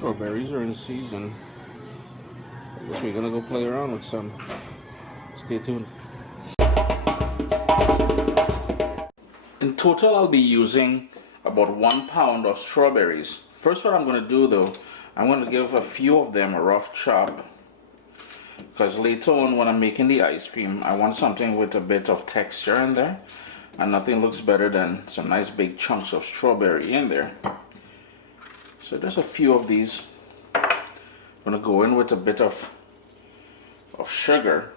Strawberries are in season. I guess we're gonna go play around with some. Stay tuned. In total, I'll be using about 1 pound of strawberries. First, what I'm gonna do though, I'm gonna give a few of them a rough chop, because later on when I'm making the ice cream, I want something with a bit of texture in there, and nothing looks better than some nice big chunks of strawberry in there. So just a few of these. I'm gonna go in with a bit of sugar,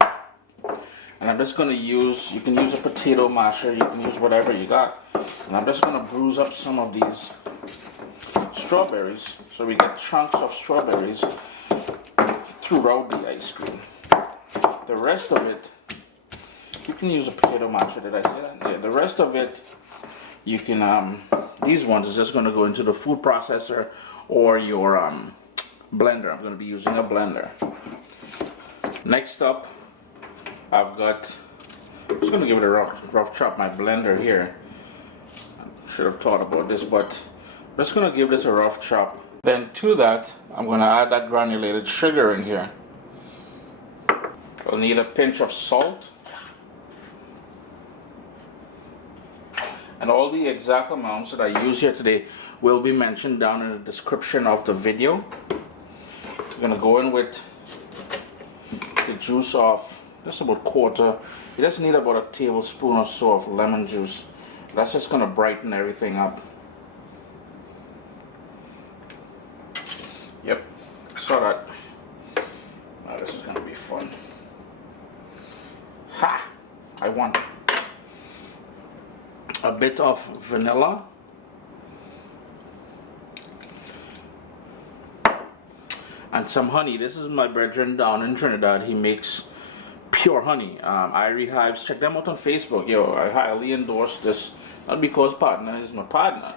and I'm just gonna use, you can use a potato masher, you can use whatever you got, and I'm just gonna bruise up some of these strawberries so we get chunks of strawberries throughout the ice cream. The rest of it, you can use a potato masher. Did I say that? Yeah. The rest of it, you can these ones is just going to go into the food processor or your blender. I'm going to be using a blender. Next up, I'm just going to give it a rough chop. My blender here. I should have thought about this, but I'm just going to give this a rough chop. Then to that, I'm going to add that granulated sugar in here. I'll need a pinch of salt. And all the exact amounts that I use here today will be mentioned down in the description of the video. I'm going to go in with the juice of just about quarter. You just need about a tablespoon or so of lemon juice. That's just going to brighten everything up. Yep, saw that. Now this is going to be fun. Ha! I won. A bit of vanilla. And some honey. This is my brethren down in Trinidad. He makes pure honey. Irie Hives. Check them out on Facebook. Yo, I highly endorse this. Not because partner is my partner,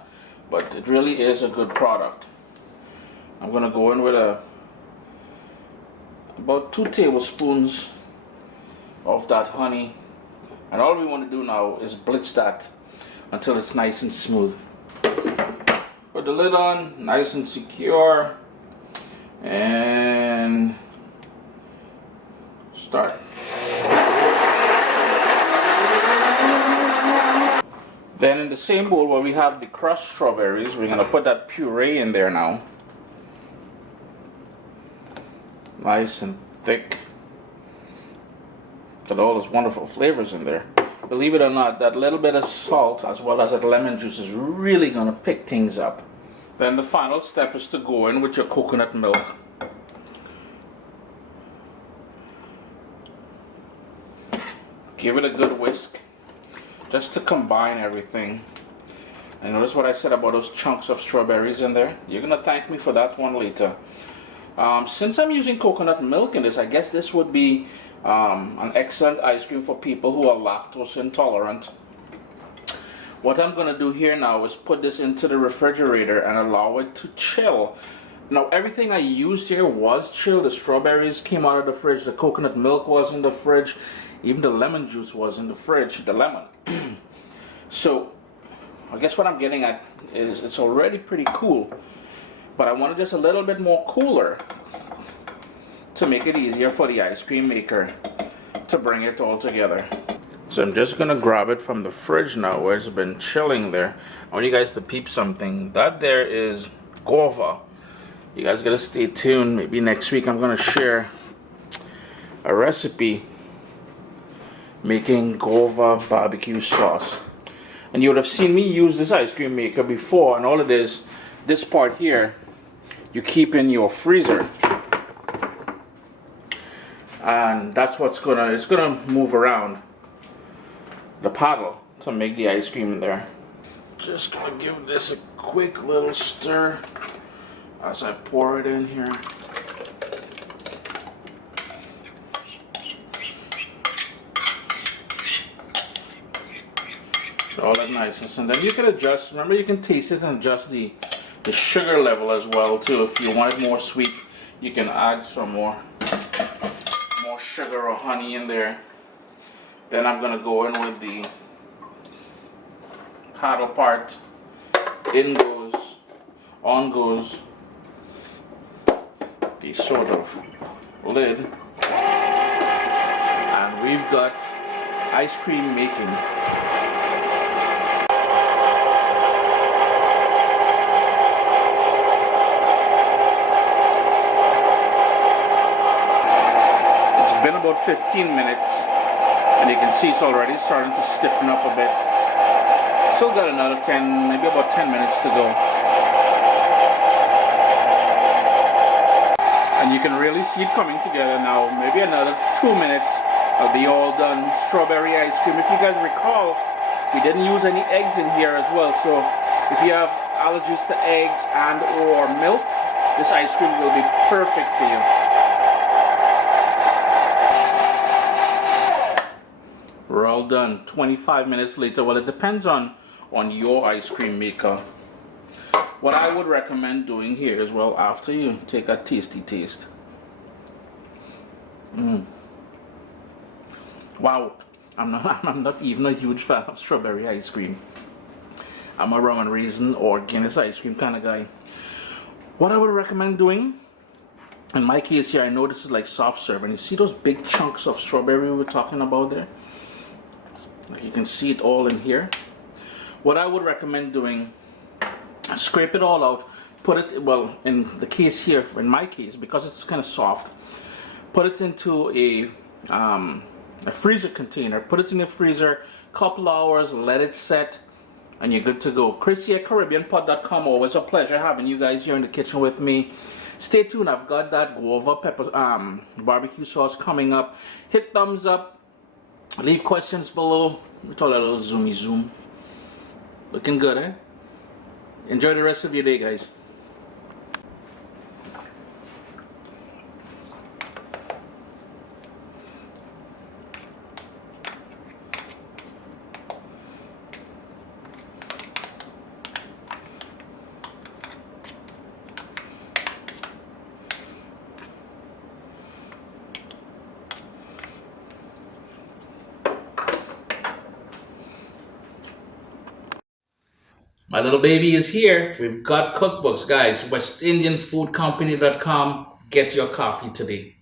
but it really is a good product. I'm gonna go in with about 2 tablespoons of that honey, and all we want to do now is blitz that until it's nice and smooth. Put the lid on, nice and secure, and start. Then in the same bowl where we have the crushed strawberries, we're gonna put that puree in there now. Nice and thick. Got all those wonderful flavors in there. Believe it or not, that little bit of salt as well as that lemon juice is really gonna pick things up. Then the final step is to go in with your coconut milk. Give it a good whisk just to combine everything. And notice what I said about those chunks of strawberries in there? You're gonna thank me for that one later. Since I'm using coconut milk in this, I guess this would be an excellent ice cream for people who are lactose intolerant. What I'm going to do here now is put this into the refrigerator and allow it to chill. Now everything I used here was chilled. The strawberries came out of the fridge, the coconut milk was in the fridge, even the lemon juice was in the fridge, the lemon. So I guess what I'm getting at is it's already pretty cool, but I want it just a little bit more cooler to make it easier for the ice cream maker to bring it all together. So I'm just gonna grab it from the fridge now where it's been chilling there. I want you guys to peep something. That there is guava. You guys gotta stay tuned. Maybe next week I'm gonna share a recipe making guava barbecue sauce. And you would have seen me use this ice cream maker before, and all it is, this part here, you keep in your freezer. And that's what's it's gonna move around the paddle to make the ice cream in there. Just gonna give this a quick little stir as I pour it in here. All that niceness, and then you can adjust. Remember, you can taste it and adjust the sugar level as well too. If you want it more sweet, you can add some more sugar or honey in there. Then I'm gonna go in with the paddle part. In goes On goes the sort of lid, and we've got ice cream making. It's been about 15 minutes, and you can see it's already starting to stiffen up a bit. Still got another 10, maybe about 10 minutes to go. And you can really see it coming together now. Maybe another 2 minutes, I'll be all done. Strawberry ice cream. If you guys recall, we didn't use any eggs in here as well. So if you have allergies to eggs and or milk, this ice cream will be perfect for you. We're all done. 25 minutes later. Well, it depends on your ice cream maker. What I would recommend doing here as well, after you take a tasty taste. Wow, I'm not even a huge fan of strawberry ice cream. I'm a rum and raisin or Guinness ice cream kind of guy. What I would recommend doing, in my case here, I know this is like soft serve, and you see those big chunks of strawberry we were talking about there? Like you can see it all in here. What I would recommend doing, scrape it all out, put it, well, in the case here, in my case, because it's kind of soft, put it into a freezer container, put it in the freezer, couple hours, let it set, and you're good to go. Chris here, CaribbeanPot.com. Always a pleasure having you guys here in the kitchen with me. Stay tuned, I've got that guava pepper barbecue sauce coming up. Hit thumbs up, leave questions below. We call that a little zoomy zoom. Looking good, eh? Enjoy the rest of your day, guys. My little baby is here. We've got cookbooks, guys. WestIndianFoodCompany.com. Get your copy today.